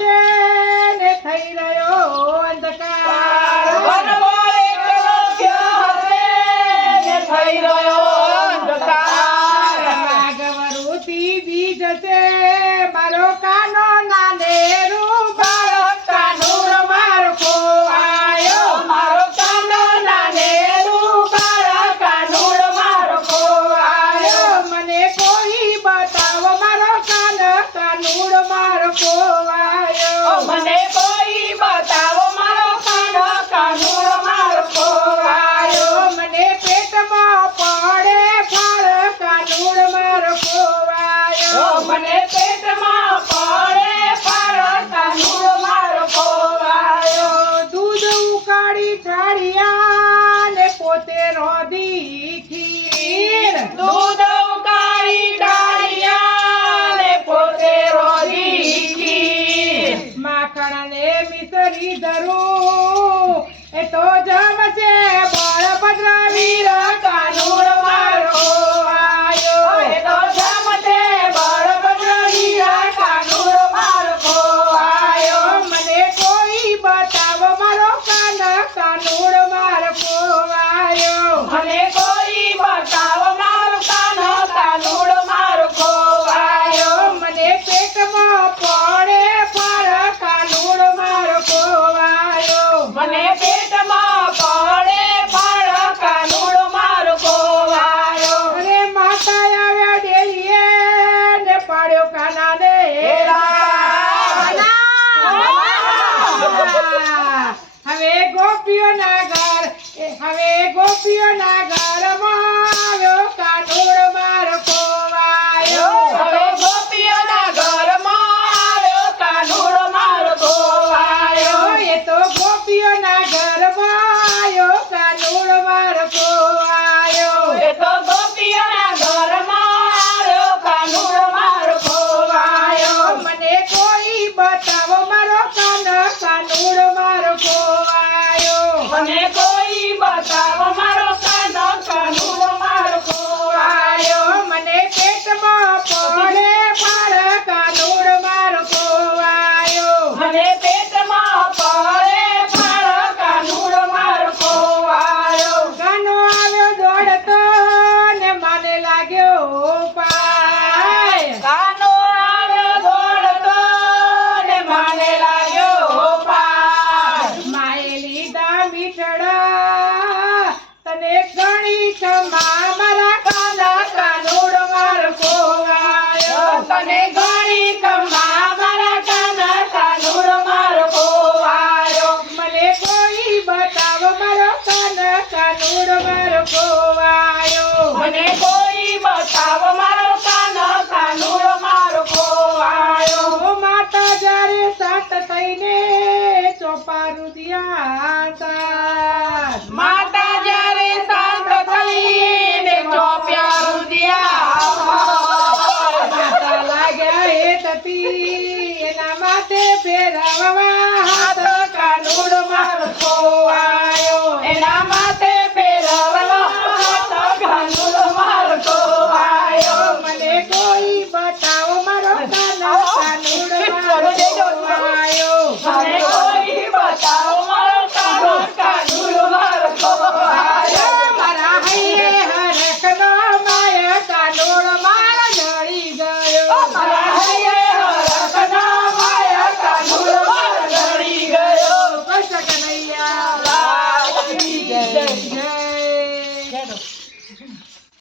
છે ને થઈ રહ્યો અંધકાર વનવો એકલો થયો હશે ને થઈ રહ્યો અંધકાર નાગવરુથી બીજ છે મારો કાનો નાનેરું બાળક કાનુર મારો ખોવાયો મારો કાનો નાનેરું બાળક કાનુર મારો ખોવાયો મને કોઈ બતાવો મારો કાન કાનુર મારો ખોવાયો મને કોઈ બતાવો મારો કાનો કાનુર મારો ખોવાયો મને પેટમાં પડે ફળ કાનુર મારો ખોવાયો મને પેટમાં પડે ફળ કાનુર મારો ખોવાયો દૂધ ઉકાળી ઢાળિયા ને પોતે રોધી ખીર દૂધ ઉકાળી ડાળિયા ને પોતે રોધી ખીર માખણ ને મિસરી ધરું એ તો જમશે બળભદ્ર વીર કાનુર મારો ખોવાયો એ તો જમતે બળભદ્ર વીર કાનુર મારો ખોવાયો મને કોઈ બતાવો મારો કાન કાનુર મારો ખોવાયો મને કોઈ બતાવો મારો કાનો કાનુર મારો ખોવાયો મને પેટમાં પડે ફળ કાનુર મારો ખોવાયો મને પેટમાં પડે ફળ કાનુર મારો ખોવાયો અરે માતા આવ્યા ડેલીએ ને પાડ્યો કાનાને હવે ગોપીઓના ઘર હવે ગોપીઓના ઘરમાં આવ્યો કાનુર મારો ખોવાયો હવે ગોપીઓના ઘરમાં આવ્યો કાનુર મારો ખોવાયો એ તો ગોપીઓના ઘરમાં આવ્યો કાનુર મારો ખોવાયો એ તો ગોપીઓના ઘરમાં આવ્યો કાનુર મારો ખોવાયો મને કોઈ બતાવો મારો કાન કાનુર મારો ખોવાયો મને કોઈ બતાવો મારો કાનો કાનુર મારો ખોવાયો મને પેટમાં પડે ફળ કાનુર મારો ખોવાયો મને પેટમાં પડે ફળ કાનુર મારો ખોવાયો ગાનો આવ્યો દોડતો ને મને લાગ્યો પાય કાનો આવ્યો દોડતો ને મને લાગ્યો પાર માએ લીધા મીઠડા તને ઘણી ક્ષમા મારા કાના કાનુર મારો ખોવાયો તને ઘણી કમા મારા કાના કાનુર મારો ખોવાયો મને કોઈ બતાવો મારો કાન કાનુર મારો ખોવાયો મને કોઈ બતાવો મારો કાનો કાનુર મારો ખોવાયો માતા જ્યારે સાત થઈને ચોપારું દિયા માતા જ્યારે શાંત થઈને ચોપ્યા રુદિયા માતા લાગ્યા એ તપી એના માથે ફેરવવા